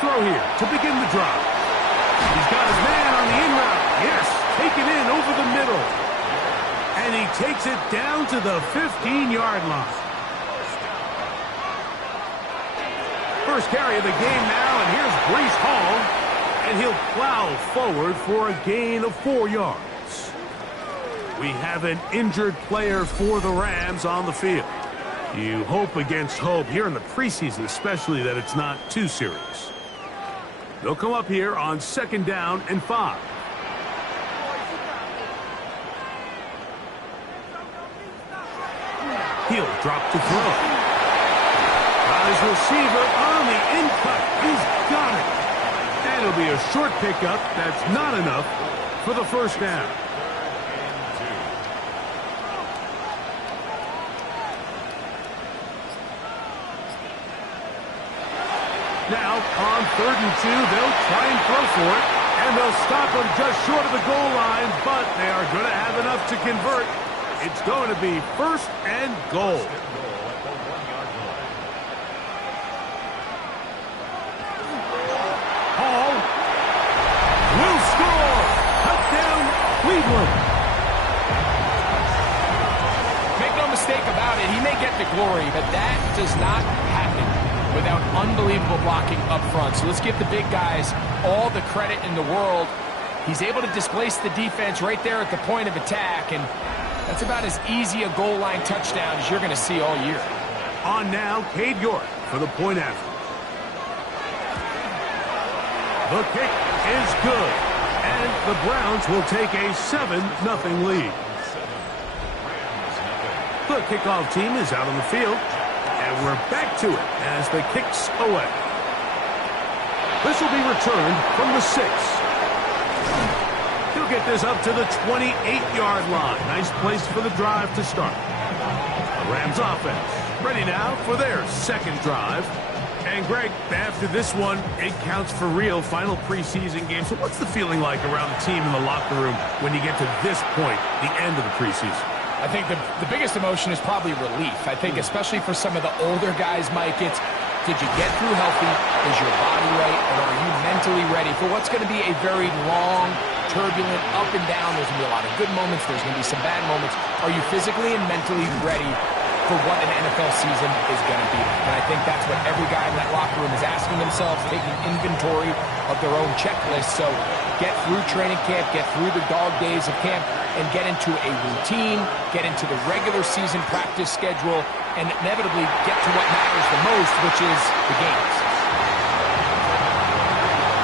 throw here to begin the drive. He's got his man on the in route. Yes, taken in over the middle. And he takes it down to the 15-yard line. First carry of the game now, and here's Breece Hall. And he'll plow forward for a gain of 4 yards. We have an injured player for the Rams on the field. You hope against hope here in the preseason, especially that it's not too serious. They'll come up here on 2nd down and 5. He'll drop to throw. Got his receiver on the in-cut. He's got it. And it'll be a short pickup. That's not enough for the first down. Now, on 3rd and 2, they'll try and throw for it. And they'll stop him just short of the goal line, but they are going to have enough to convert. It's going to be 1st and goal. Hall will score. Touchdown, Cleveland. Make no mistake about it, he may get the glory, but that does not happen without unbelievable blocking up front. So let's give the big guys all the credit in the world. He's able to displace the defense right there at the point of attack, and that's about as easy a goal line touchdown as you're going to see all year. On now, Cade York for the point after. The kick is good, and the Browns will take a 7-0 lead. The kickoff team is out on the field. And we're back to it as the kick's away. This will be returned from the 6. He'll get this up to the 28-yard line. Nice place for the drive to start. The Rams offense ready now for their 2nd drive. And Greg, after this one, it counts for real. Final preseason game. So what's the feeling like around the team in the locker room when you get to this point, the end of the preseason? I think the biggest emotion is probably relief. I think especially for some of the older guys, Mike, it's did you get through healthy? Is your body right? And are you mentally ready for what's going to be a very long, turbulent, up and down? There's going to be a lot of good moments. There's going to be some bad moments. Are you physically and mentally ready for what an NFL season is going to be like? And I think that's what every guy in that locker room is asking themselves, taking inventory of their own checklist. So get through training camp, get through the dog days of camp, and get into a routine, get into the regular season practice schedule, and inevitably get to what matters the most, which is the games.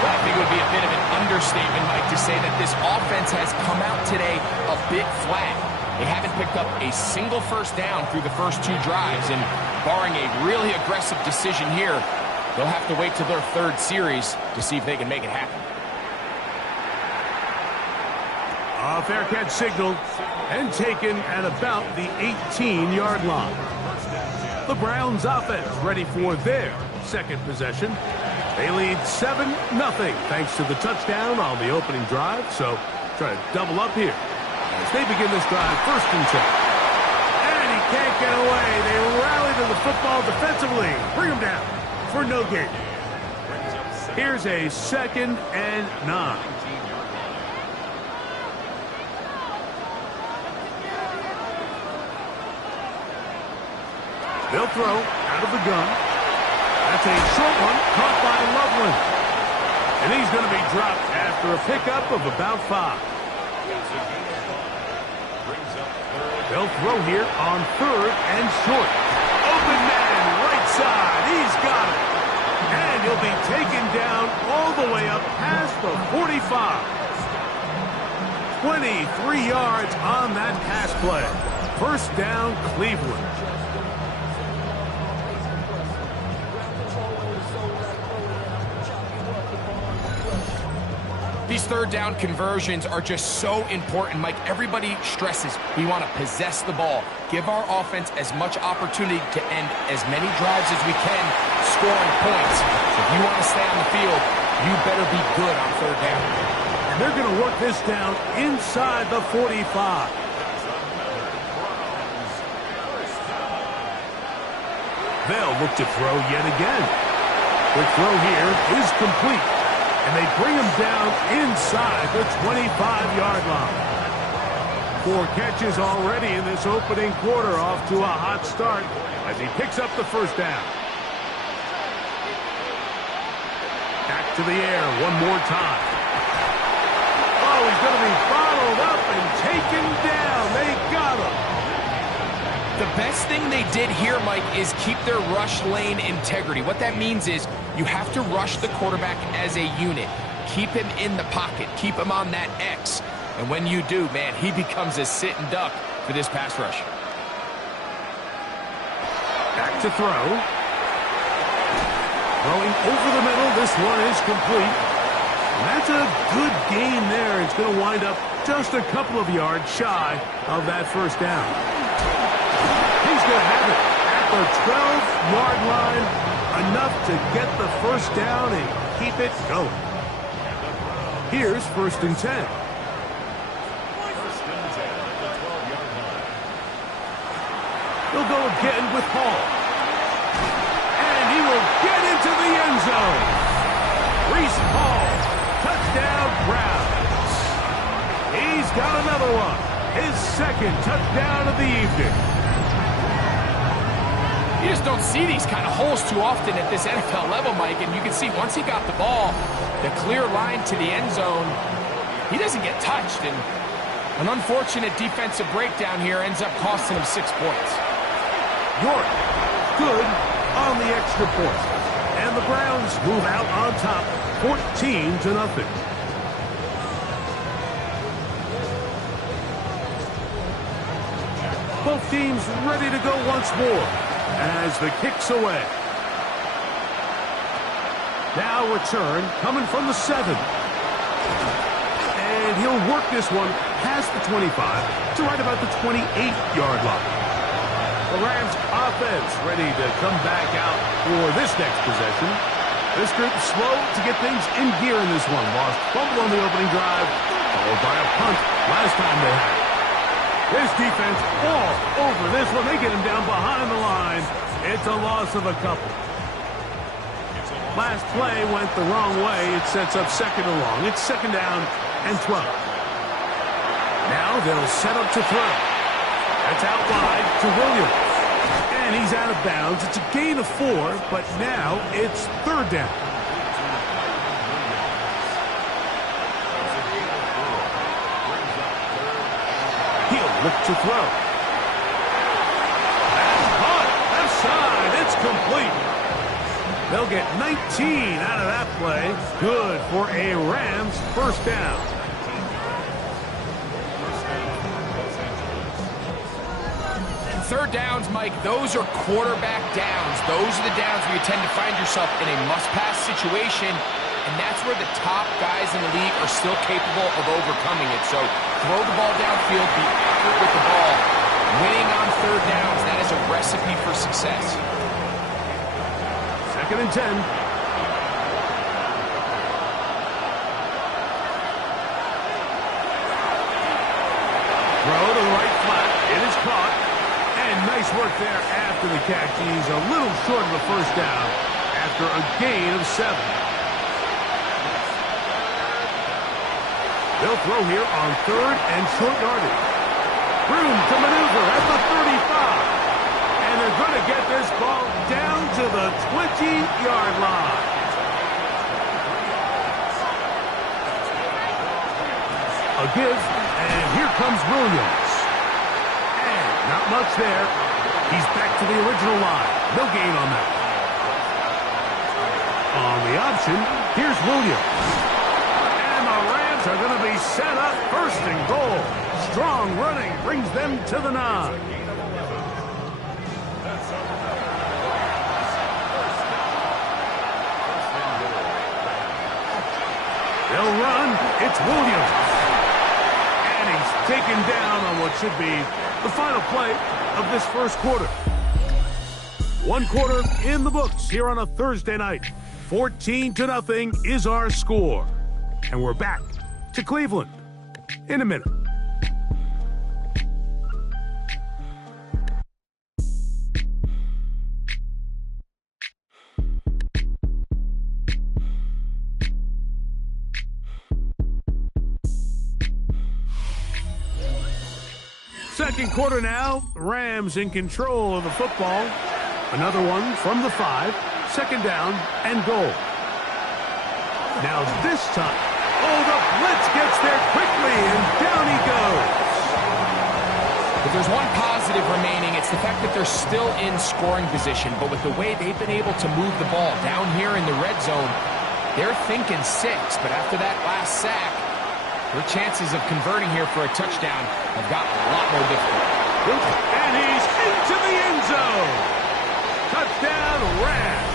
Well, I think it would be a bit of an understatement, Mike, to say that this offense has come out today a bit flat. They haven't picked up a single first down through the first 2 drives, and barring a really aggressive decision here, they'll have to wait till their 3rd series to see if they can make it happen. A fair catch signaled and taken at about the 18-yard line. The Browns offense ready for their 2nd possession. They lead 7-0 thanks to the touchdown on the opening drive. So try to double up here as they begin this drive 1st and 10. And he can't get away. They rally to the football defensively. Bring him down for no gain. Here's a 2nd and 9. They'll throw out of the gun. That's a short one caught by Loveland. And he's going to be dropped after a pickup of about 5. They'll throw here on 3rd and short. Open man, right side. He's got it. And he'll be taken down all the way up past the 45. 23 yards on that pass play. 1st down, Cleveland. These 3rd down conversions are just so important, Mike. Everybody stresses we want to possess the ball, give our offense as much opportunity to end as many drives as we can, scoring points. So if you want to stay on the field, you better be good on 3rd down. And they're going to work this down inside the 45. They'll look to throw yet again. Quick throw here is complete. And they bring him down inside the 25-yard line. 4 catches already in this opening quarter, off to a hot start as he picks up the first down. Back to the air one more time. Oh, he's going to be bottled up and taken down. They got him. The best thing they did here, Mike, is keep their rush lane integrity. What that means is you have to rush the quarterback as a unit. Keep him in the pocket. Keep him on that X. And when you do, man, he becomes a sit and duck for this pass rush. Back to throw. Throwing over the middle. This one is complete. And that's a good gain there. It's going to wind up just a couple of yards shy of that first down. He's going to have it at the 12-yard line. Enough to get the first down and keep it going. Here's 1st and 10. He'll go again with Hall. And he will get into the end zone. Reese Hall, touchdown Browns. He's got another one. His 2nd touchdown of the evening. You just don't see these kind of holes too often at this NFL level, Mike, and you can see once he got the ball, the clear line to the end zone, he doesn't get touched, and an unfortunate defensive breakdown here ends up costing him 6 points. York, good on the extra point, and the Browns move out on top, 14-0. Both teams ready to go once more as the kick's away. Now return coming from the 7. And he'll work this one past the 25 to right about the 28-yard line. The Rams offense ready to come back out for this next possession. This group slow to get things in gear in this one. Lost fumble on the opening drive, followed by a punt last time they had it. This defense all over this one. They get him down behind the line. It's a loss of a couple. Last play went the wrong way. It sets up 2nd and long. It's 2nd down and 12. Now they'll set up to throw. That's out wide to Williams. And he's out of bounds. It's a gain of 4, but now it's 3rd down. He'll look to throw. That's caught. Left side. It's complete. They'll get 19 out of that play. Good for a Rams first down. Third downs, Mike, those are quarterback downs. Those are the downs where you tend to find yourself in a must-pass situation, and that's where the top guys in the league are still capable of overcoming it. So throw the ball downfield, be accurate with the ball. Winning on third downs, that is a recipe for success. 2nd and 10. Throw to the right flat. It is caught. And nice work there after the catch. He's a little short of the first down after a gain of 7. They'll throw here on 3rd and short yardage. Room to maneuver at the 35. And they're going to get this ball down to the 20-yard line. A give, and here comes Williams. And not much there. He's back to the original line. No gain on that. On the option, here's Williams. And the Rams are going to be set up 1st and goal. Strong running brings them to the 9. They'll run. It's Williams. And he's taken down on what should be the final play of this first quarter. 1 quarter in the books here on a Thursday night. 14-0 is our score. And we're back to Cleveland in a minute. Second quarter now. Rams in control of the football. Another one from the 5. Second down and goal. Now this time. Oh, the blitz gets there quickly, and down he goes. If there's one positive remaining, it's the fact that they're still in scoring position. But with the way they've been able to move the ball down here in the red zone, they're thinking 6. But after that last sack, their chances of converting here for a touchdown have gotten a lot more difficult. And he's into the end zone. Touchdown, Rams.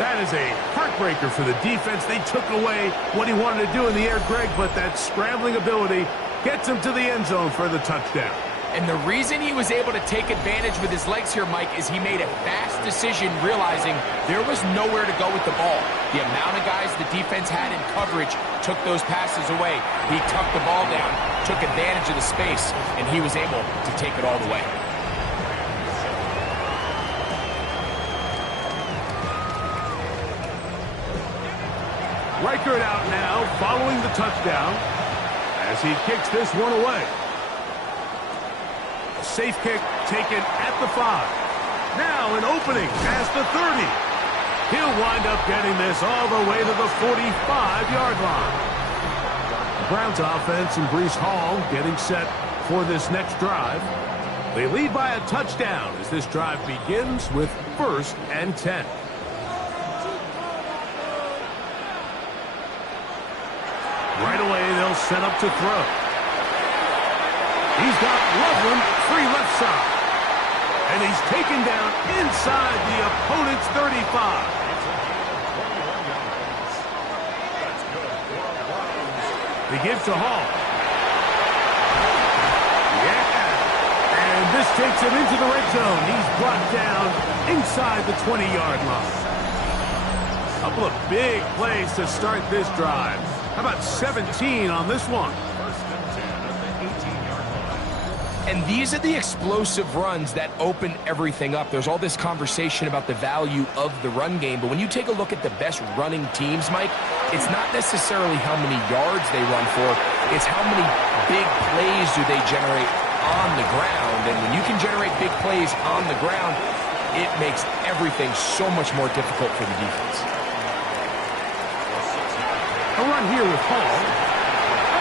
That is a heartbreaker for the defense. They took away what he wanted to do in the air, Greg, but that scrambling ability gets him to the end zone for the touchdown. And the reason he was able to take advantage with his legs here, Mike, is he made a fast decision realizing there was nowhere to go with the ball. The amount of guys the defense had in coverage took those passes away. He tucked the ball down, took advantage of the space, and he was able to take it all the way. Reichert out now, following the touchdown, as he kicks this one away. A safe kick taken at the 5. Now an opening past the 30. He'll wind up getting this all the way to the 45-yard line. The Browns offense and Breece Hall getting set for this next drive. They lead by a touchdown as this drive begins with 1st and 10. Right away, they'll set up to throw. He's got Loveland free left side. And he's taken down inside the opponent's 35. They give to Hall. Yeah. And this takes him into the red zone. He's brought down inside the 20-yard line. A couple of big plays to start this drive. How about 17 on this one? And these are the explosive runs that open everything up. There's all this conversation about the value of the run game, but when you take a look at the best running teams, Mike, it's not necessarily how many yards they run for, it's how many big plays do they generate on the ground. And when you can generate big plays on the ground, it makes everything so much more difficult for the defense. A run here with Hall.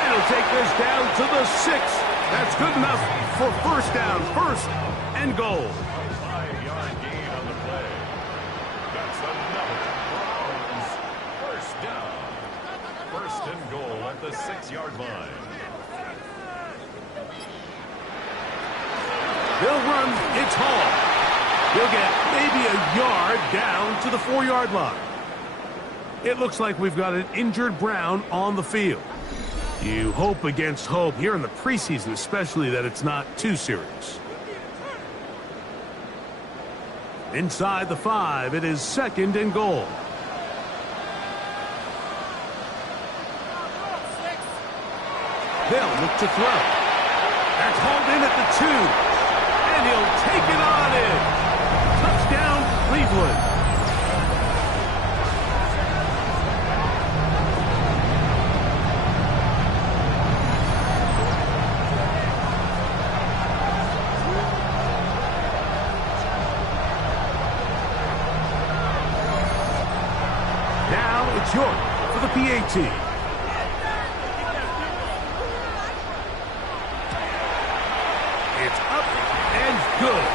And he'll take this down to the 6. That's good enough for first down. 1st and goal. 5-yard gain on the play. That's another Browns first down. 1st and goal at the 6-yard line. They'll run. It's Hall. He'll get maybe a yard down to the 4-yard line. It looks like we've got an injured Brown on the field. You hope against hope, here in the preseason especially, that it's not too serious. Inside the 5, it is 2nd and goal. They'll look to throw. That's hauled in at the 2. And he'll take it on in. Touchdown, Cleveland. It's York for the PAT. It's up and good.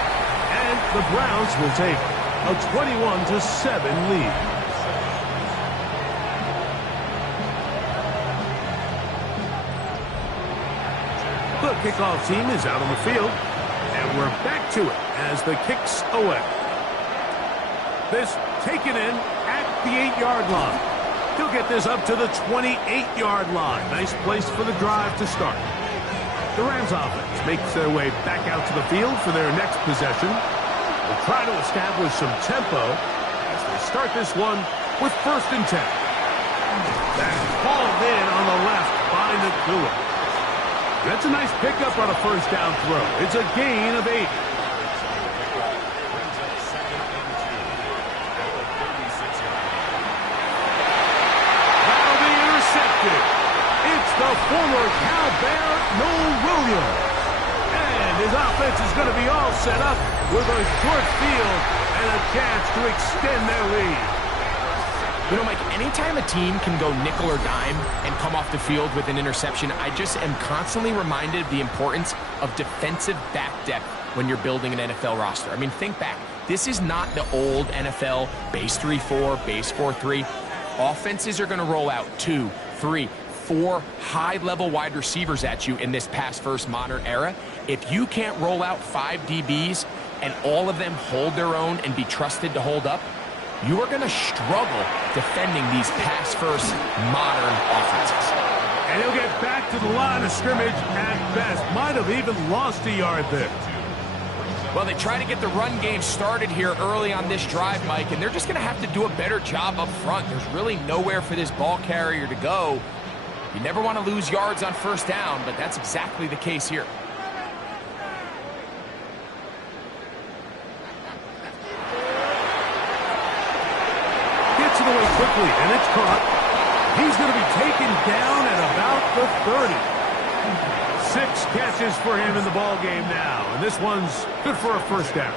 And the Browns will take a 21-7 lead. The kickoff team is out on the field. And we're back to it as the kick's away. This taken in at the 8-yard line. He'll get this up to the 28-yard line. Nice place for the drive to start. The Rams offense makes their way back out to the field for their next possession. They'll try to establish some tempo as they start this one with 1st and 10. That's hauled in on the left by Nakua. That's a nice pickup on a 1st down throw. It's a gain of 8. It's the the former Cal Bear, Noel Williams. And his offense is going to be all set up with a short field and a chance to extend their lead. You know, Mike, anytime a team can go nickel or dime and come off the field with an interception, I just am constantly reminded of the importance of defensive back depth when you're building an NFL roster. I mean, think back. This is not the old NFL base 3-4, base 4-3. Offenses are going to roll out 2, 3, 4 high-level wide receivers at you in this pass-first modern era. If you can't roll out 5 DBs and all of them hold their own and be trusted to hold up, you are going to struggle defending these pass-first modern offenses. And he'll get back to the line of scrimmage at best. Might have even lost a yard there. Well, they try to get the run game started here early on this drive, Mike, and they're just going to have to do a better job up front. There's really nowhere for this ball carrier to go. You never want to lose yards on first down, but that's exactly the case here. Gets it away quickly, and it's caught. He's going to be taken down at about the 30. 6 catches for him in the ball game now, and this one's good for a first down.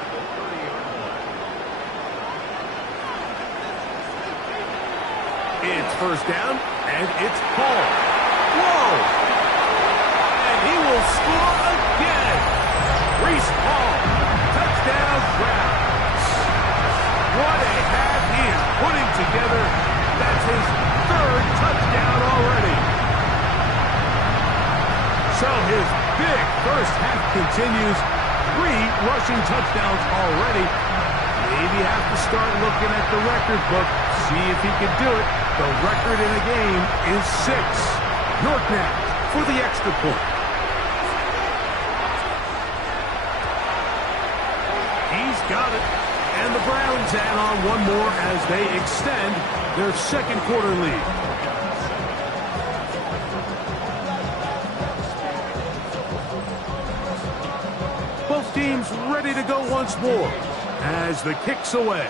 It's first down, and it's Paul. Whoa! And he will score again. Reese Paul, touchdown Browns. What a half he is putting together. That's his 3rd touchdown already. So his big first half continues. 3 rushing touchdowns already. Maybe have to start looking at the record book, see if he can do it. The record in a game is 6. York now for the extra point. He's got it. And the Browns add on one more as they extend their 2nd quarter lead. Both teams ready to go once more as the kick's away.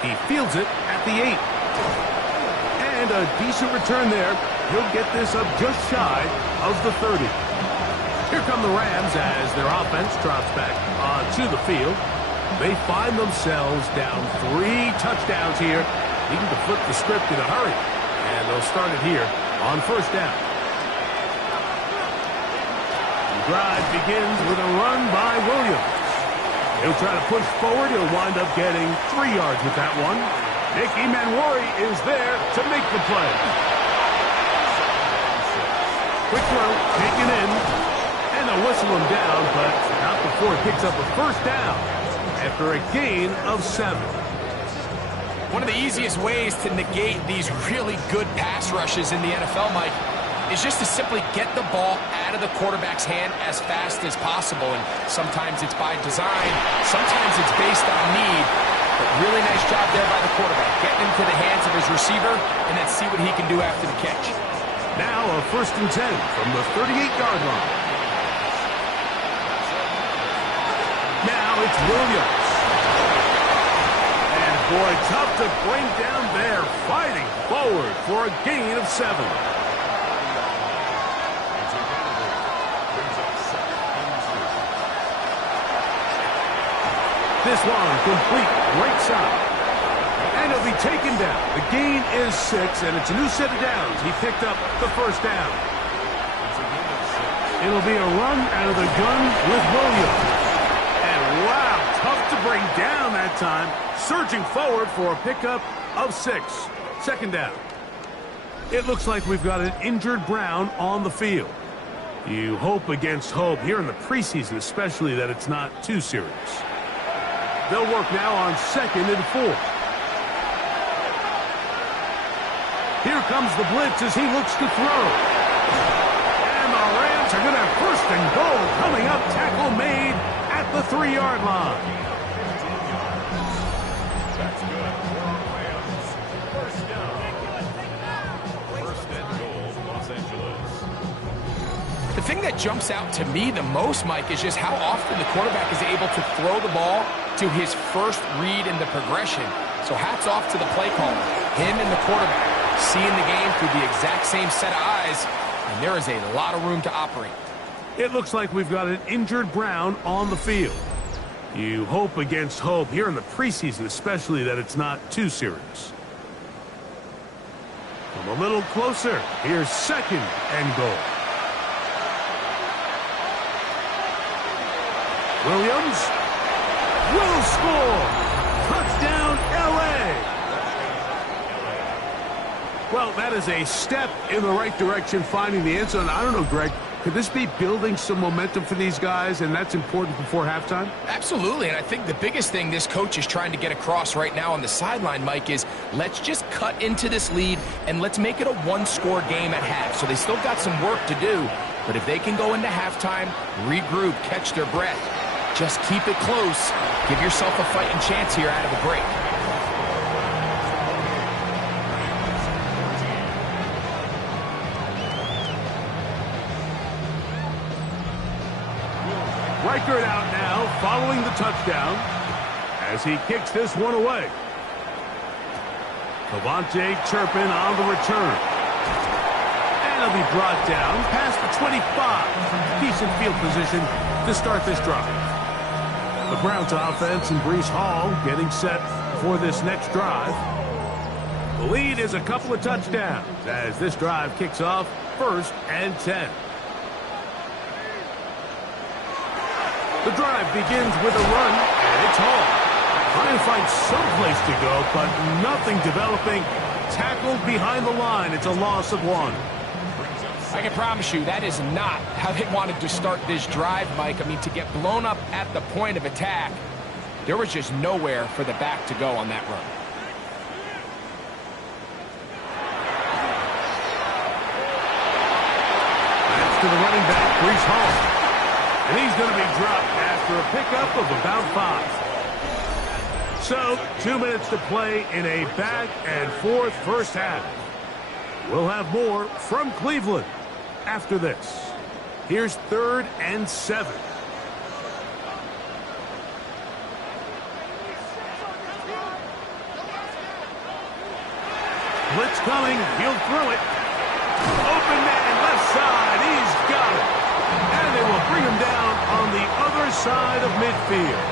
He fields it at the 8. And a decent return there. He'll get this up just shy of the 30. Here come the Rams as their offense drops back onto the field. They find themselves down 3 touchdowns here, needing to flip the script in a hurry. And they'll start it here on first down. The drive begins with a run by Williams. He'll try to push forward. He'll wind up getting 3 yards with that one. Nicky Manwari is there to make the play. Quick throw, taken in. And they'll whistle him down, but not before he picks up a first down after a gain of 7. One of the easiest ways to negate these really good pass rushes in the NFL, Mike, is just to simply get the ball out of the quarterback's hand as fast as possible. And sometimes it's by design, sometimes it's based on need. But really nice job there by the quarterback, getting into the hands of his receiver and then see what he can do after the catch. Now a 1st and 10 from the 38-yard line. Now it's Williams. And boy, tough to bring down there, fighting forward for a gain of 7. This one complete, right side. And he'll be taken down. The gain is 6, and it's a new set of downs. He picked up the first down. It'll be a run out of the gun with Williams. And wow, tough to bring down that time. Surging forward for a pickup of 6. 2nd down. It looks like we've got an injured Brown on the field. You hope against hope here in the preseason, especially, that it's not too serious. They'll work now on 2nd and 4. Here comes the blitz as he looks to throw. And the Rams are going to have 1st and goal coming up. Tackle made at the 3-yard line. That's good. Rams, 1st down. 1st and goal, Los Angeles. The thing that jumps out to me the most, Mike, is just how often the quarterback is able to throw the ball to his first read in the progression. So hats off to the play caller, him and the quarterback, seeing the game through the exact same set of eyes, and there is a lot of room to operate. It looks like we've got an injured Brown on the field. You hope against hope here in the preseason, especially, that it's not too serious. Come a little closer. Here's 2nd and goal. Williams will score. Touchdown, L.A. Well, that is a step in the right direction, finding the end zone. I don't know, Greg, could this be building some momentum for these guys, and that's important before halftime? Absolutely, and I think the biggest thing this coach is trying to get across right now on the sideline, Mike, is let's just cut into this lead and let's make it a one-score game at half. So they still got some work to do, but if they can go into halftime, regroup, catch their breath, just keep it close, give yourself a fighting chance here out of the break. Reichert out now, following the touchdown, as he kicks this one away. Cavante Turpin on the return. And he'll be brought down past the 25. Decent field position to start this drive. The Browns offense and Breece Hall getting set for this next drive. The lead is a couple of touchdowns as this drive kicks off 1st and 10. The drive begins with a run, and it's Hall. Trying to find some place to go, but nothing developing. Tackled behind the line. It's a loss of 1. I can promise you that is not how they wanted to start this drive, Mike. I mean, to get blown up at the point of attack, there was just nowhere for the back to go on that run. That's to the running back, Breece Hall. And he's going to be dropped after a pickup of about 5. So, 2 minutes to play in a back-and-forth first half. We'll have more from Cleveland after this. Here's 3rd and 7. Blitz coming. He'll throw it. Open man left side. He's got it. And they will bring him down on the other side of midfield.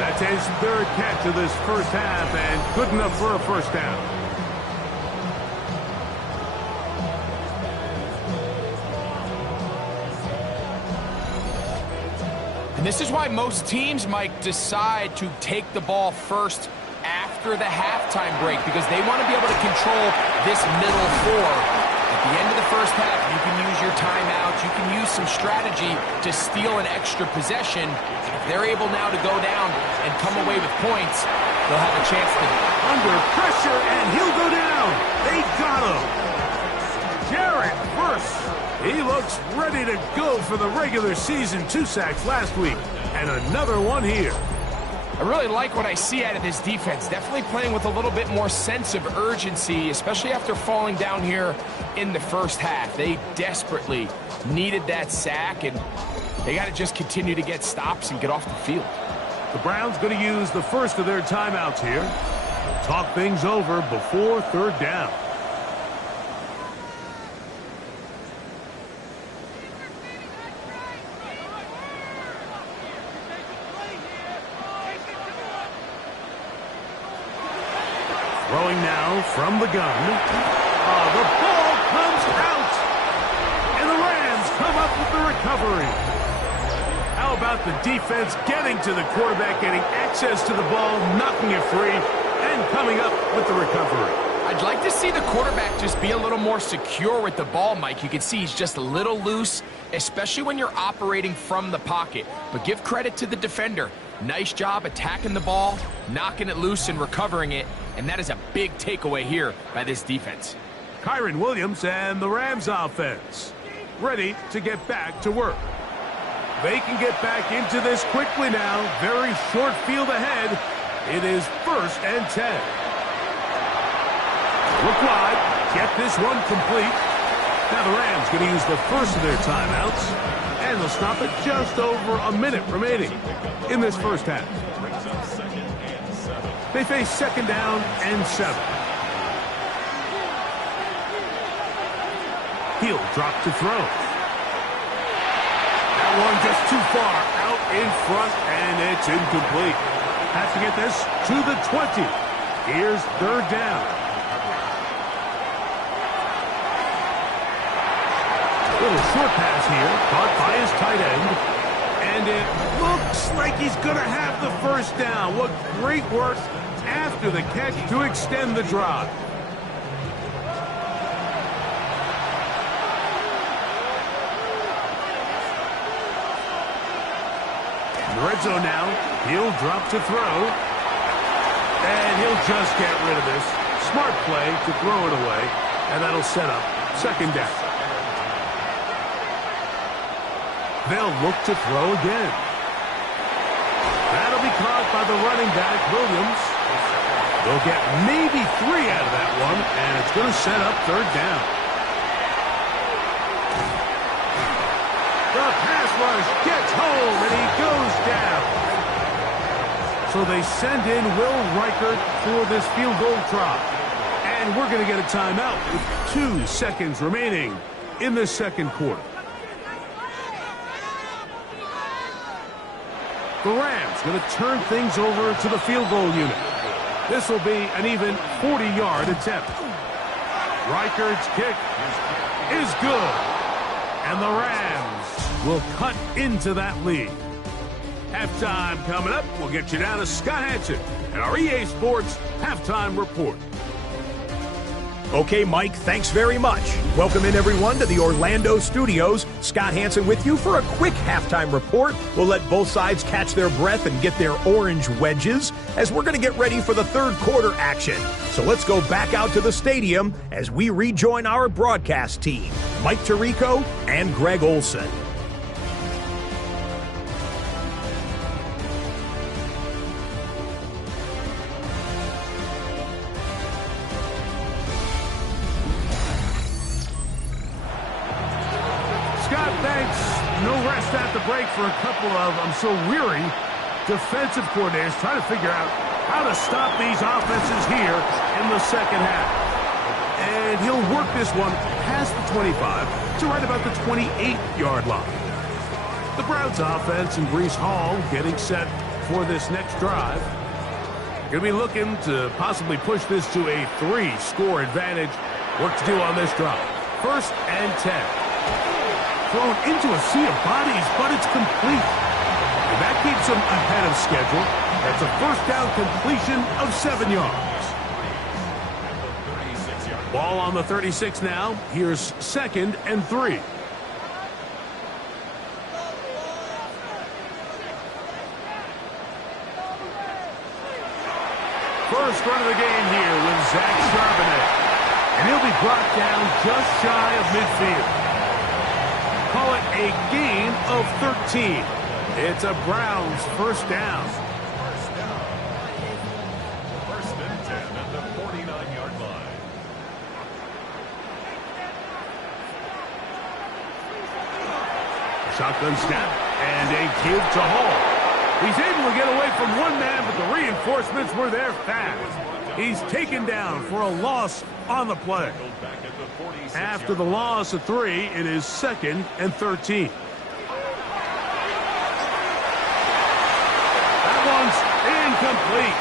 That's his 3rd catch of this first half, and good enough for a first down. And this is why most teams, Mike, decide to take the ball first after the halftime break, because they want to be able to control this middle 4. At the end of the first half, you can use your timeouts, you can use some strategy to steal an extra possession. If they're able now to go down and come away with points, they'll have a chance to... Under pressure, and he'll go down. They got him. Jarrett Verse. He looks ready to go for the regular season. 2 sacks last week, and another one here. I really like what I see out of this defense. Definitely playing with a little bit more sense of urgency, especially after falling down here in the first half. They desperately needed that sack, and they got to just continue to get stops and get off the field. The Browns going to use the first of their timeouts here. Talk things over before 3rd down. Throwing now from the gun. The ball comes out. And the Rams come up with the recovery. How about the defense getting to the quarterback, getting access to the ball, knocking it free, and coming up with the recovery? I'd like to see the quarterback just be a little more secure with the ball, Mike. You can see he's just a little loose, especially when you're operating from the pocket. But give credit to the defender. Nice job attacking the ball, knocking it loose and recovering it, and that is a big takeaway here by this defense. Kyren Williams and the Rams offense ready to get back to work. They can get back into this quickly now. Very short field ahead. It is 1st and 10. Look wide. Get this one complete. Now the Rams going to use the first of their timeouts. And they'll stop it just over a minute remaining in this first half. They face 2nd down and 7. He'll drop to throw. That one just too far out in front, and it's incomplete. Has to get this to the 20. Here's third down. Little short pass here, caught by his tight end. And it looks like he's going to have the first down. What great work after the catch to extend the drive. In the red zone now, he'll drop to throw. And he'll just get rid of this. Smart play to throw it away. And that'll set up second down. They'll look to throw again. That'll be caught by the running back, Williams. They'll get maybe 3 out of that one, and it's going to set up third down. The pass rush gets home, and he goes down. So they send in Will Reichert for this field goal try. And we're going to get a timeout with 2 seconds remaining in the second quarter. The Rams going to turn things over to the field goal unit. This will be an even 40-yard attempt. Reichert's kick is good. And the Rams will cut into that lead. Halftime coming up. We'll get you down to Scott Hansen and our EA Sports Halftime Report. Okay, Mike, thanks very much. Welcome in, everyone, to the Orlando studios. Scott Hansen with you for a quick halftime report. We'll let both sides catch their breath and get their orange wedges as we're going to get ready for the third quarter action. So let's go back out to the stadium as we rejoin our broadcast team, Mike Tirico and Greg Olson. Break for a couple of, I'm so weary, defensive coordinators trying to figure out how to stop these offenses here in the second half. And he'll work this one past the 25 to right about the 28-yard line. The Browns offense and Breece Hall getting set for this next drive. Going to be looking to possibly push this to a 3-score advantage. Work to do on this drive. 1st and 10. Thrown into a sea of bodies, but it's complete. And that keeps him ahead of schedule. That's a first down completion of 7 yards. Ball on the 36 now. Here's 2nd and 3. First run of the game here with Zach Charbonnet. And he'll be brought down just shy of midfield. Call it a gain of 13. It's a Browns first down. First and 10 at the 49-yard line. Shotgun snap and a give to Hall. He's able to get away from one man, but the reinforcements were there fast. He's taken down for a loss on the play. After the loss of 3, it is 2nd and 13. That one's incomplete.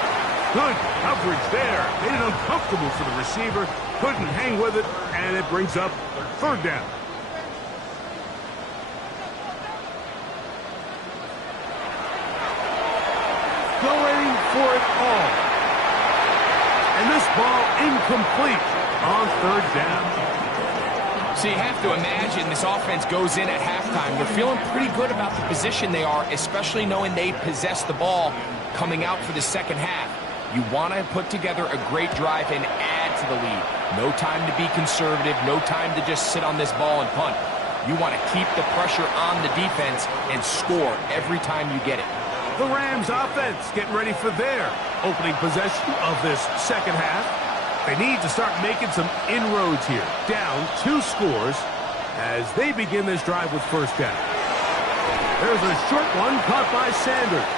Good coverage there. Made it uncomfortable for the receiver. Couldn't hang with it, and it brings up third down. Going for it all. And this ball incomplete on third down. So you have to imagine this offense goes in at halftime. They're feeling pretty good about the position they are, especially knowing they possess the ball coming out for the second half. You want to put together a great drive and add to the lead. No time to be conservative, no time to just sit on this ball and punt. You want to keep the pressure on the defense and score every time you get it. The Rams offense getting ready for their opening possession of this second half. They need to start making some inroads here. Down 2 scores as they begin this drive with first down. There's a short one caught by Sanders.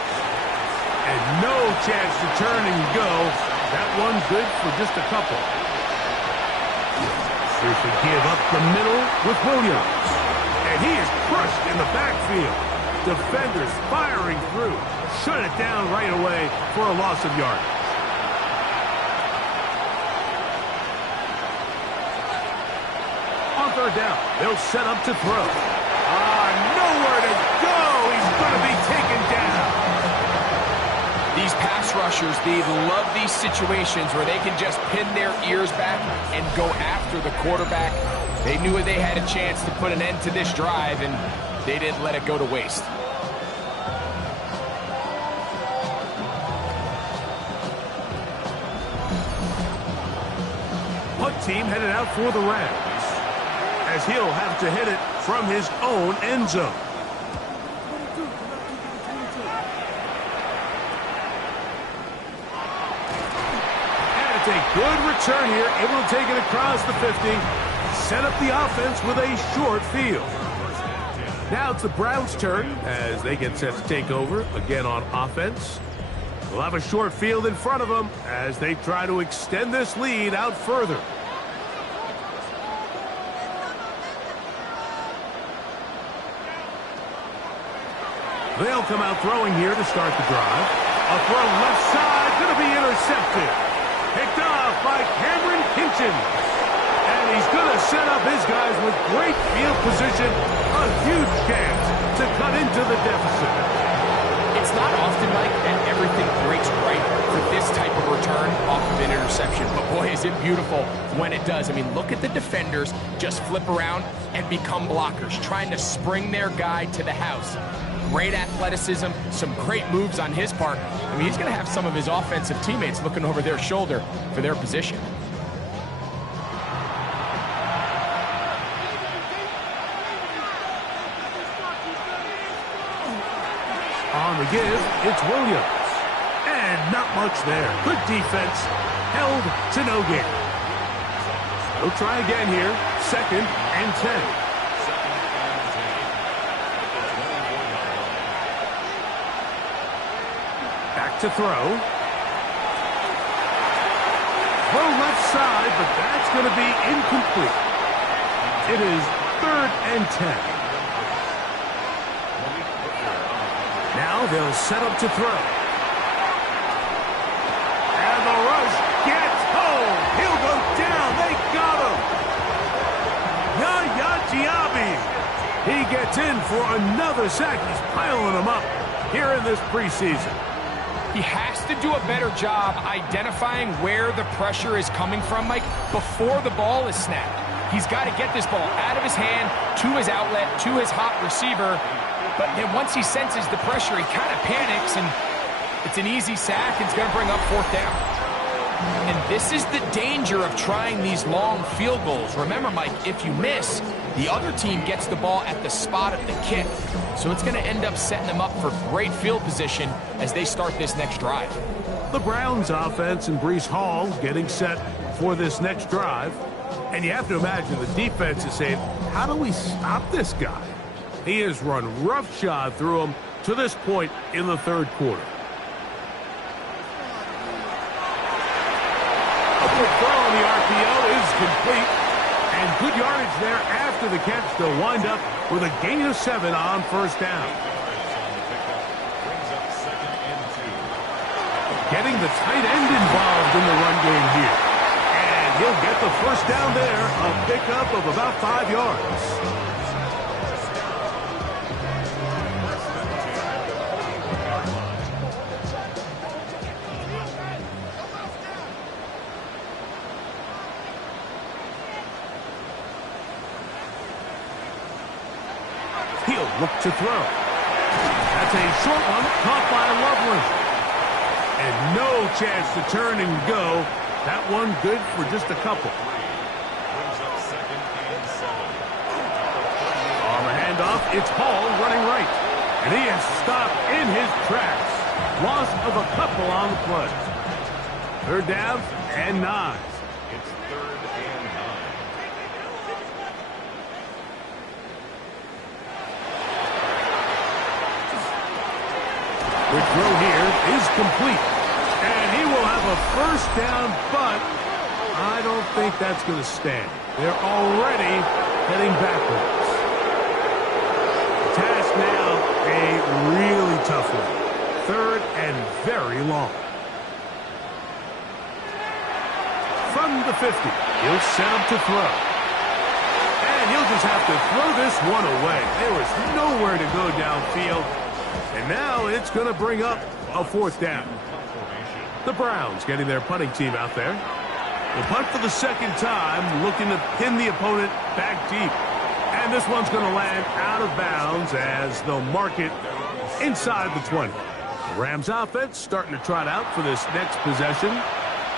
And no chance to turn and go. That one good for just a couple. They should give up the middle with Williams. And he is crushed in the backfield. Defenders firing through. Shut it down right away for a loss of yardage. On third down, they'll set up to throw. Nowhere to go. He's going to be taken down. These pass rushers, they love these situations where they can just pin their ears back and go after the quarterback. They knew they had a chance to put an end to this drive, and they didn't let it go to waste. Punt team headed out for the Rams, as he'll have to hit it from his own end zone. And it's a good return here, able to take it across the 50, set up the offense with a short field. Now it's the Browns' turn as they get set to take over again on offense. We'll have a short field in front of them as they try to extend this lead out further. They'll come out throwing here to start the drive. A throw left side, going to be intercepted. Picked off by Cameron Kinchen. And he's going to set up his guys with great field position. A huge chance to cut into the deficit. It's not often, Mike, that everything breaks right for this type of return off of an interception. But boy, is it beautiful when it does. I mean, look at the defenders just flip around and become blockers, trying to spring their guy to the house. Great athleticism, some great moves on his part. I mean, he's going to have some of his offensive teammates looking over their shoulder for their position. On the give, it's Williams. And not much there. Good defense. Held to no gain. They'll try again here. 2nd and 10. Back to throw. Throw left side, but that's going to be incomplete. It is 3rd and 10. Now they'll set up to throw. And the rush gets home. He'll go down. They got him. Yaya Diaby. He gets in for another sack. He's piling them up here in this preseason. He has to do a better job identifying where the pressure is coming from, Mike, before the ball is snapped. He's got to get this ball out of his hand, to his outlet, to his hot receiver. But then once he senses the pressure, he kind of panics, and it's an easy sack. It's going to bring up 4th down. And this is the danger of trying these long field goals. Remember, Mike, if you miss, the other team gets the ball at the spot of the kick. So it's going to end up setting them up for great field position as they start this next drive. The Browns offense and Breece Hall getting set for this next drive. And you have to imagine the defense is saying, how do we stop this guy? He has run roughshod through him to this point in the 3rd quarter. A quick throw on the RPO is complete. And good yardage there after the catch. They'll wind up with a gain of 7 on 1st down. Getting the tight end involved in the run game here. And he'll get the 1st down there. A pickup of about 5 yards. He'll look to throw. That's a short one, caught by Loveland. And no chance to turn and go. That one good for just a couple. On the handoff, it's Hall running right. And he is stopped in his tracks. Loss of a couple on the play. 3rd down and 9. It's 3rd and 9. The throw here is complete. And he will have a 1st down, but I don't think that's going to stand. They're already heading backwards. Task now a really tough one. 3rd and very long. From the 50, he'll set up to throw. And he'll just have to throw this one away. There was nowhere to go downfield. And now it's going to bring up a 4th down. The Browns getting their punting team out there. The punt for the 2nd time, looking to pin the opponent back deep. And this one's going to land out of bounds as they'll mark it inside the 20. The Rams offense starting to trot out for this next possession.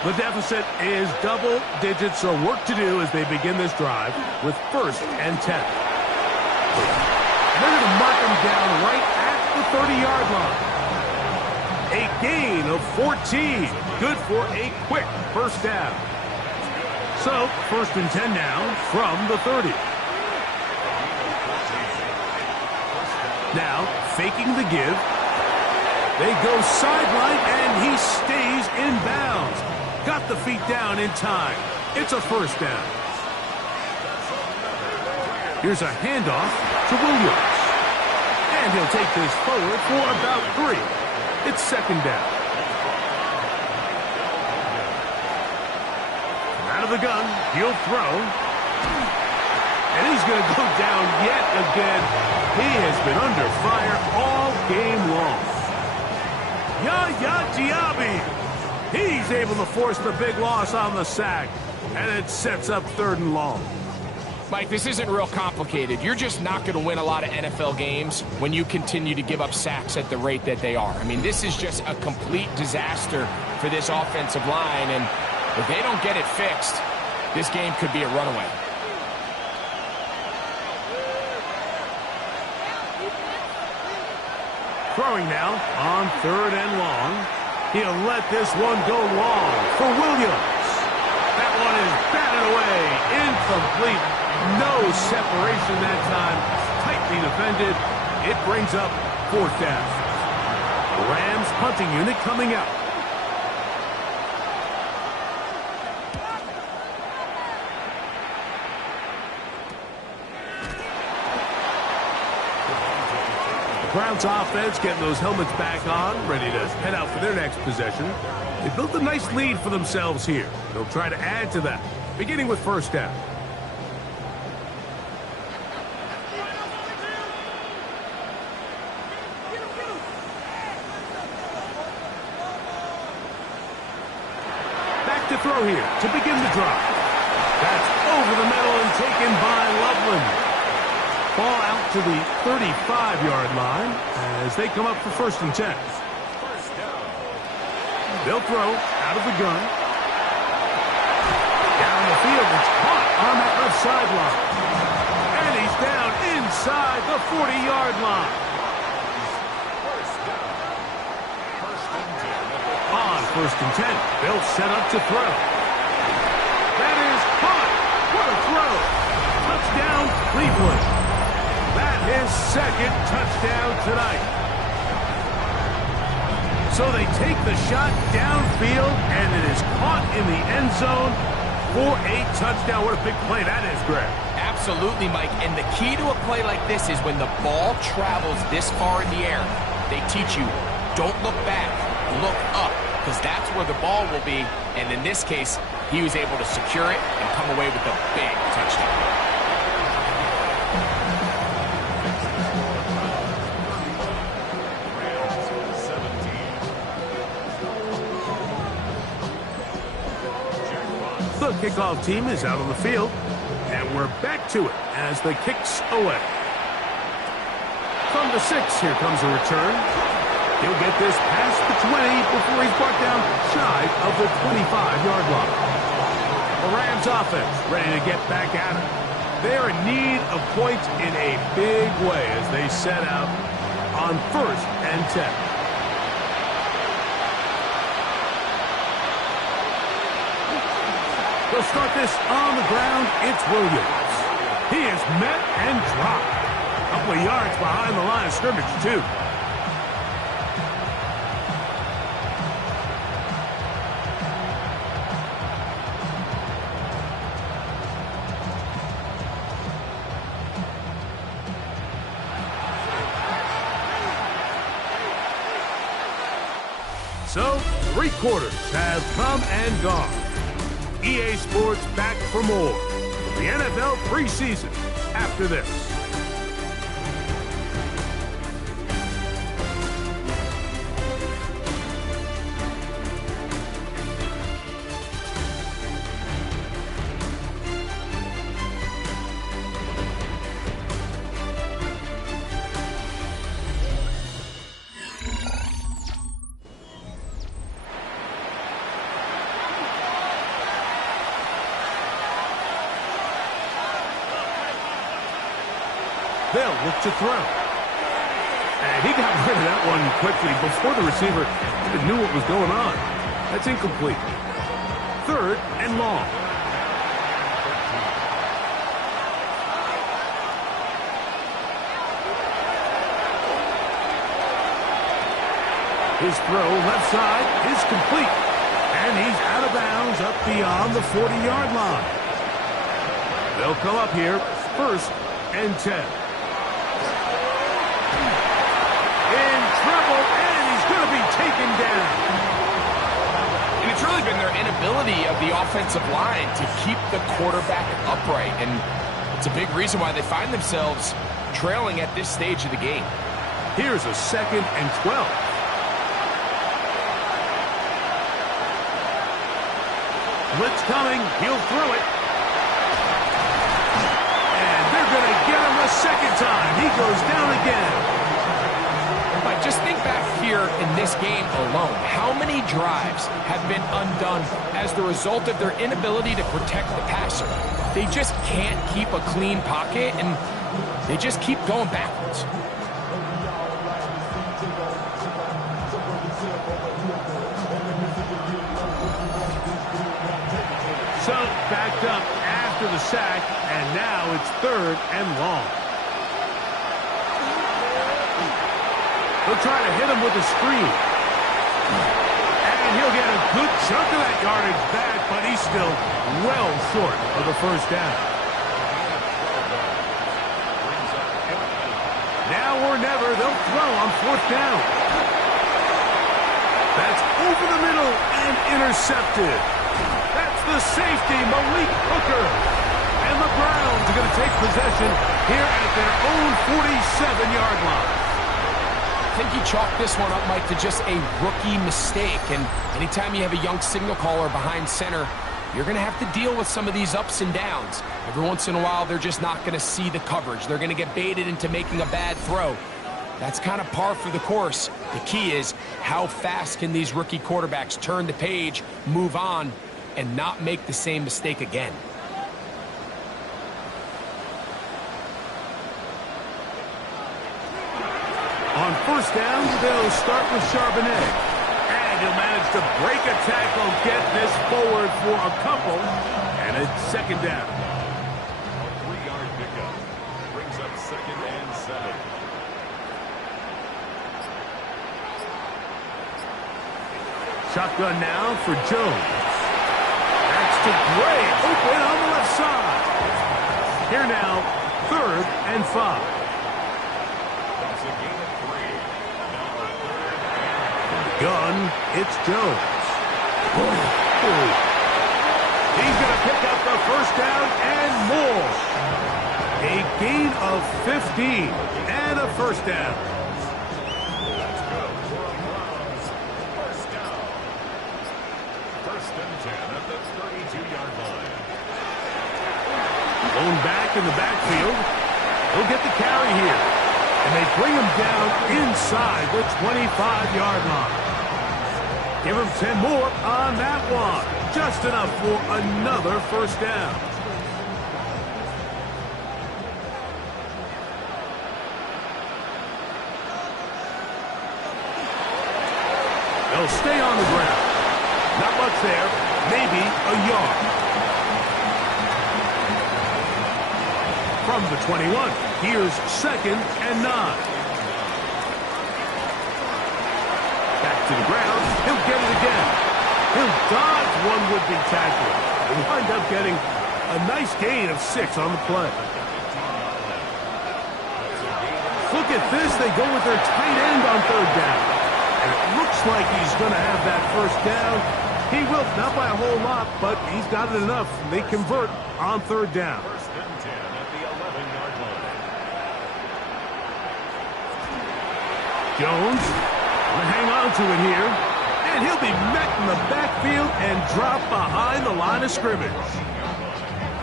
The deficit is double digits, so work to do as they begin this drive with 1st and 10. They're going to mark them down right at the 30-yard line. A gain of 14. Good for a quick 1st down. So, 1st and 10 now from the 30. Now, faking the give. They go sideline, and he stays in bounds. Got the feet down in time. It's a 1st down. Here's a handoff to Williams. And he'll take this forward for about 3. It's 2nd down. Out of the gun, he'll throw. And he's going to go down yet again. He has been under fire all game long. Yaya Diaby. He's able to force the big loss on the sack. And it sets up 3rd and long. Mike, this isn't real complicated. You're just not going to win a lot of NFL games when you continue to give up sacks at the rate that they are. I mean, this is just a complete disaster for this offensive line. And if they don't get it fixed, this game could be a runaway. Throwing now on 3rd and long. He'll let this one go long for Williams. That one is batted away. Incomplete. No separation that time. Tightly defended. It brings up 4th down. The Rams punting unit coming out. Browns offense getting those helmets back on, ready to head out for their next possession. They built a nice lead for themselves here. They'll try to add to that, beginning with 1st down. Back to throw here to begin the drive. That's over the middle and taken by Loveland. Ball out to the 35-yard line as they come up for 1st and 10. They'll throw out of the gun. Down the field, it's caught on that left sideline. And he's down inside the 40-yard line. On 1st and 10, they'll set up to throw. That is caught. What a throw. Touchdown, Cleveland. That is 2nd touchdown tonight. So they take the shot downfield, and it is caught in the end zone for a touchdown. What a big play that is, Greg. Absolutely, Mike. And the key to a play like this is when the ball travels this far in the air, they teach you, don't look back, look up, because that's where the ball will be. And in this case, he was able to secure it and come away with a big touchdown. The kickoff team is out on the field, and we're back to it as the kick's away. From the 6, here comes a return. He'll get this past the 20 before he's brought down shy of the 25-yard line. The Rams offense ready to get back at it. They're in need of points in a big way as they set out on 1st and 10. They'll start this on the ground. It's Williams. He is met and dropped. A couple of yards behind the line of scrimmage, too. So, 3 quarters have come and gone. EA Sports back for more. The NFL preseason after this. They'll look to throw. And he got rid of that one quickly before the receiver even knew what was going on. That's incomplete. 3rd and long. His throw left side is complete. And he's out of bounds up beyond the 40-yard line. They'll come up here 1st and 10. Trouble, and he's going to be taken down. And it's really been their inability of the offensive line to keep the quarterback upright, and it's a big reason why they find themselves trailing at this stage of the game. Here's a 2nd and 12. Blitz coming, he'll throw it. And they're going to get him a 2nd time. He goes down again. Just think back here in this game alone. How many drives have been undone as the result of their inability to protect the passer? They just can't keep a clean pocket, and they just keep going backwards. So backed up after the sack, and now it's 3rd and long. They'll try to hit him with a screen. And he'll get a good chunk of that yardage back, but he's still well short of the 1st down. Now or never, they'll throw on 4th down. That's over the middle and intercepted. That's the safety, Malik Hooker. And the Browns are going to take possession here at their own 47-yard line. I think he chalked this one up, Mike, to just a rookie mistake. And anytime you have a young signal caller behind center, you're going to have to deal with some of these ups and downs. Every once in a while, they're just not going to see the coverage. They're going to get baited into making a bad throw. That's kind of par for the course. The key is how fast can these rookie quarterbacks turn the page, move on, and not make the same mistake again. On 1st down, they'll start with Charbonnet. And he'll manage to break a tackle, get this forward for a couple, and it's 2nd down. A 3-yard pickup brings up 2nd and 7. Shotgun now for Jones. That's to Gray, open on the left side. Here now, 3rd and 5. That's a gain of 3. Now 3rd and Gun, it's Jones. He's going to pick up the 1st down and more. A gain of 15 and a 1st down. Let's go for a Browns 1st down. 1st and 10 at the 32-yard line. Going back in the backfield. He'll get the carry here. And they bring him down inside the 25-yard line. Give him 10 more on that one. Just enough for another 1st down. They'll stay on the ground. Not much there. Maybe a yard. From the 21, here's 2nd and 9. Back to the ground. He'll get it again. He'll dodge one would-be tackler. And wind up getting a nice gain of 6 on the play. Look at this. They go with their tight end on 3rd down. And it looks like he's going to have that first down. He will, not by a whole lot, but he's got it enough. They convert on third down. First and 10 at the 11-yard line. Jones will hang on to it here. And he'll be met in the backfield and dropped behind the line of scrimmage.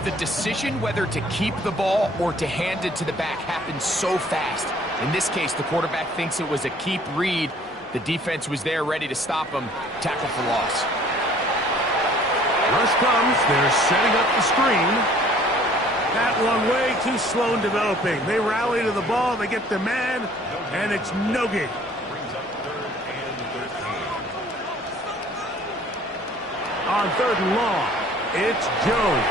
The decision whether to keep the ball or to hand it to the back happens so fast. In this case, the quarterback thinks it was a keep read. The defense was there ready to stop him. Tackle for loss. Rush comes. They're setting up the screen. That one way too slow in developing. They rally to the ball. They get the man, and it's no gain. Brings up third and 13. On third and long, it's Jones.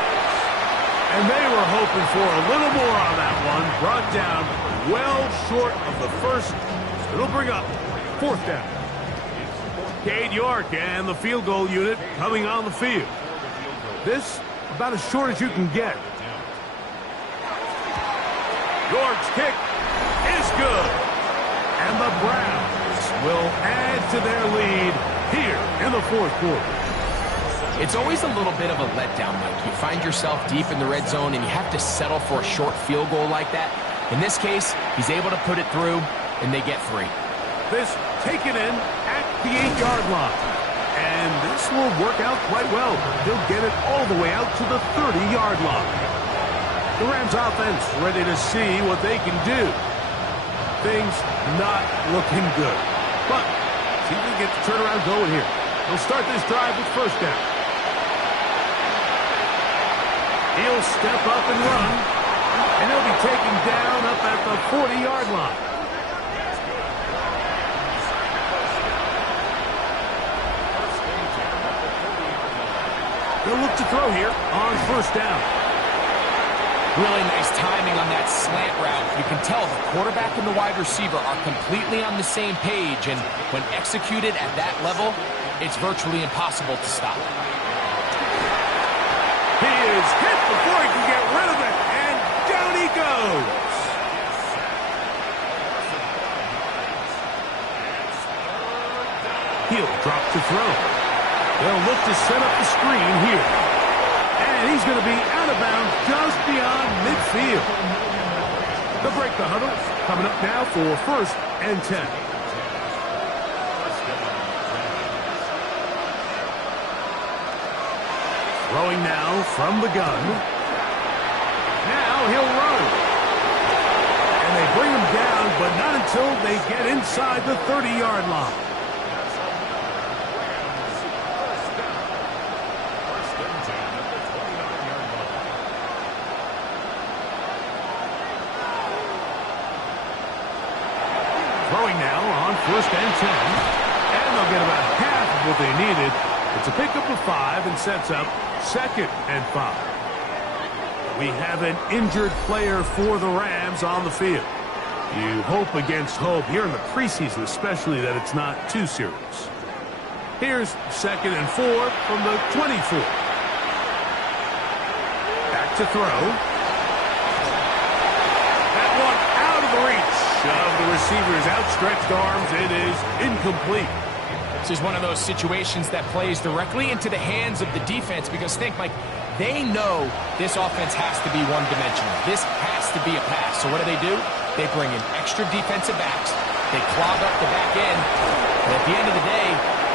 And they were hoping for a little more on that one. Brought down well short of the first. It'll bring up fourth down. Cade York and the field goal unit coming on the field. This about as short as you can get. York's kick is good. And the Browns will add to their lead here in the fourth quarter. It's always a little bit of a letdown, Mike. You find yourself deep in the red zone and you have to settle for a short field goal like that. In this case, he's able to put it through, and they get 3. This taken in at the 8-yard line. And this will work out quite well. They'll get it all the way out to the 30-yard line. The Rams offense ready to see what they can do. Things not looking good. But see if we can get the turnaround going here. They'll start this drive with first down. He'll step up and run. And he'll be taken down up at the 40-yard line. They'll look to throw here on first down. Really nice timing on that slant route. You can tell the quarterback and the wide receiver are completely on the same page, and when executed at that level, it's virtually impossible to stop. He is hit before he can get rid of it, and down he goes. He'll drop to throw. They'll look to set up the screen here. And he's going to be out of bounds just beyond midfield. They'll break the huddle. Coming up now for first and 10. Throwing now from the gun. Now he'll run. And they bring him down, but not until they get inside the 30-yard line. Throwing now on first and 10. And they'll get about half of what they needed. It's a pickup of 5 and sets up second and 5. We have an injured player for the Rams on the field. You hope against hope here in the preseason, especially, that it's not too serious. Here's second and 4 from the 24. Back to throw. That one out of the reach of the receiver's outstretched arms. It is incomplete. This is one of those situations that plays directly into the hands of the defense, because think, Mike, they know this offense has to be one-dimensional. This has to be a pass. So what do? They bring in extra defensive backs. They clog up the back end. And at the end of the day,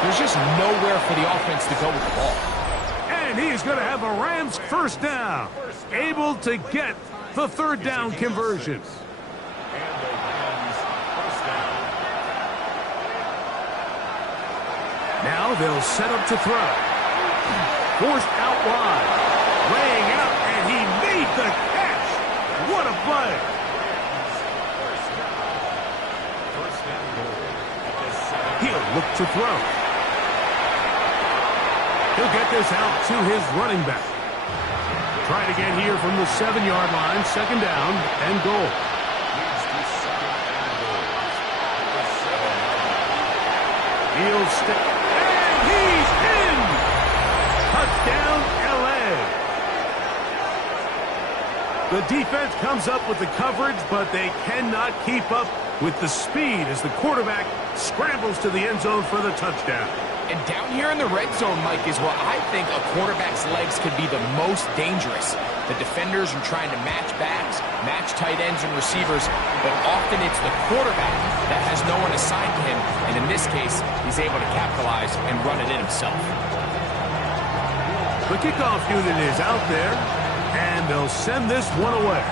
there's just nowhere for the offense to go with the ball. And he's going to have a Rams first down. Able to get the third down conversion. Now they'll set up to throw. Forced out wide. Laying out, and he made the catch. What a play. He'll look to throw. He'll get this out to his running back. Try it again here from the 7-yard line. Second down and goal. He'll step. He's in! Touchdown, L.A. The defense comes up with the coverage, but they cannot keep up with the speed as the quarterback scrambles to the end zone for the touchdown. And down here in the red zone, Mike, is where I think a quarterback's legs can be the most dangerous. The defenders are trying to match backs, match tight ends and receivers, but often it's the quarterback that has no one assigned to him, and in this case, he's able to capitalize and run it in himself. The kickoff unit is out there, and they'll send this one away.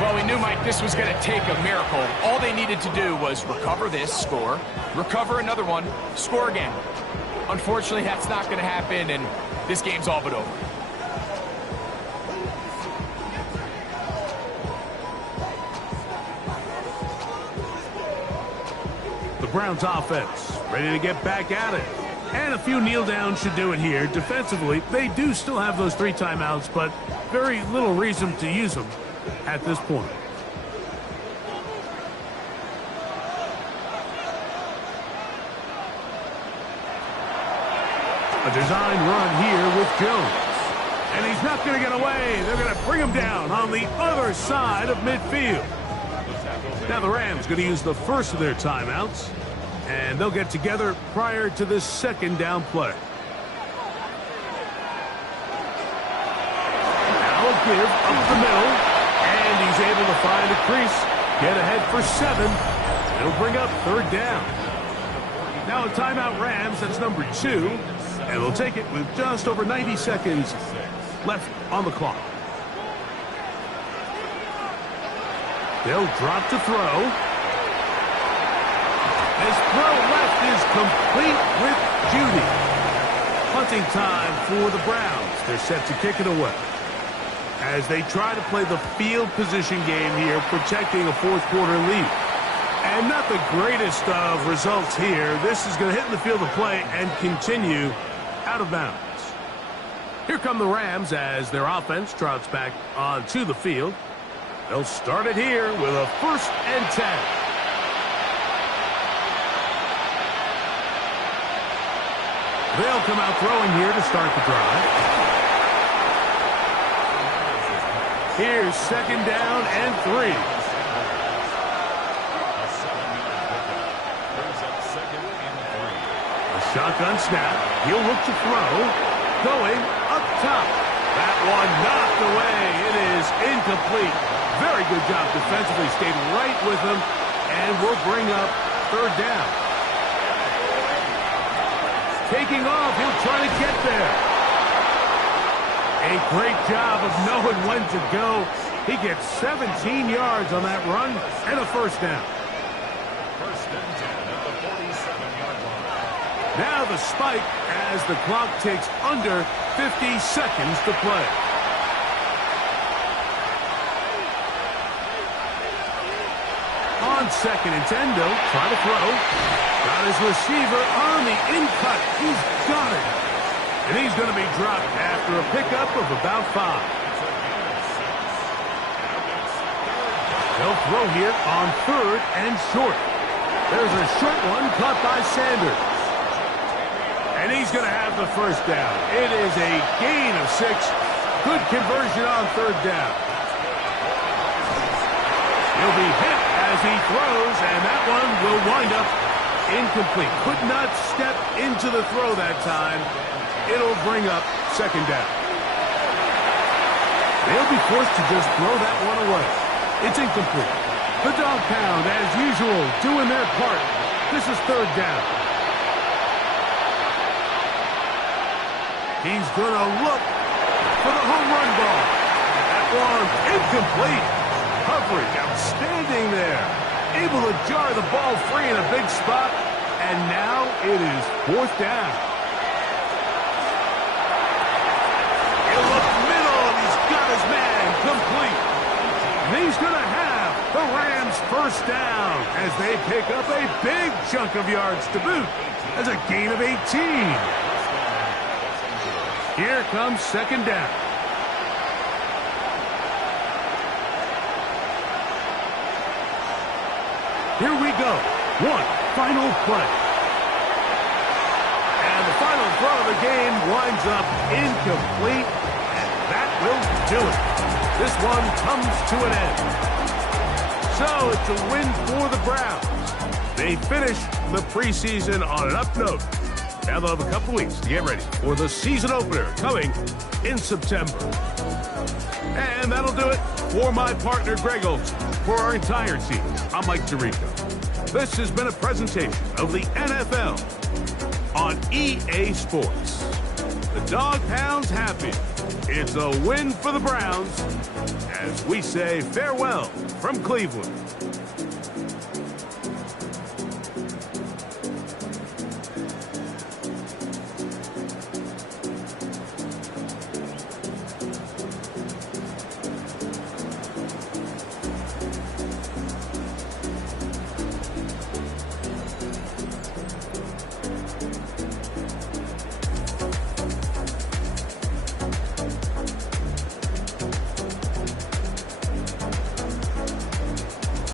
Well, we knew, Mike, this was going to take a miracle. All they needed to do was recover this, score, recover another one, score again. Unfortunately, that's not going to happen, and this game's all but over. The Browns offense ready to get back at it. And a few kneel downs should do it here. Defensively, they do still have those 3 timeouts, but very little reason to use them at this point. A design run here with Jones. And he's not going to get away. They're going to bring him down on the other side of midfield. Now the Rams going to use the first of their timeouts, and they'll get together prior to this second down play. Now a give up the middle, and he's able to find a crease, get ahead for 7. It'll bring up 3rd down. Now a timeout Rams, that's number 2, and they'll take it with just over 90 seconds left on the clock. They'll drop to throw. His throw left is complete with Judy. Punting time for the Browns. They're set to kick it away as they try to play the field position game here, protecting a 4th quarter lead. And not the greatest of results here. This is going to hit in the field of play and continue out of bounds. Here come the Rams as their offense trots back onto the field. They'll start it here with a 1st and 10. They'll come out throwing here to start the drive. Here's 2nd down and 3. A shotgun snap. He'll look to throw. Going up top. That one knocked away. It is incomplete. Very good job defensively. Stayed right with him. And will bring up 3rd down. Taking off. He'll try to get there. A great job of knowing when to go. He gets 17 yards on that run and a 1st down. 1st and 10 at the 47-yard line. Now the spike as the clock takes under 50 seconds to play. On 2nd and 10, they'll try to throw. Got his receiver on the in-cut. He's got it. And he's going to be dropped after a pickup of about 5. They'll throw here on 3rd and short. There's a short one caught by Sanders. And he's going to have the 1st down. It is a gain of 6. Good conversion on 3rd down. He'll be hit as he throws, and that one will wind up incomplete. Could not step into the throw that time. It'll bring up 2nd down. They'll be forced to just throw that one away. It's incomplete. The dog pound, as usual, doing their part. This is 3rd down. He's going to look for the home run ball. That one incomplete. Coverage outstanding there. Able to jar the ball free in a big spot. And now it is 4th down. He'll look middle, and he's got his man complete. And he's going to have the Rams 1st down as they pick up a big chunk of yards to boot as a gain of 18. Here comes 2nd down. Here we go. One final play. And the final throw of the game winds up incomplete. And that will do it. This one comes to an end. So it's a win for the Browns. They finish the preseason on an up note. Now they'll have a couple weeks to get ready for the season opener coming in September. And that'll do it for my partner, Greg Olson. For our entire team, I'm Mike Tirico. This has been a presentation of the NFL on EA Sports. The Dog Pound's happy. It's a win for the Browns as we say farewell from Cleveland.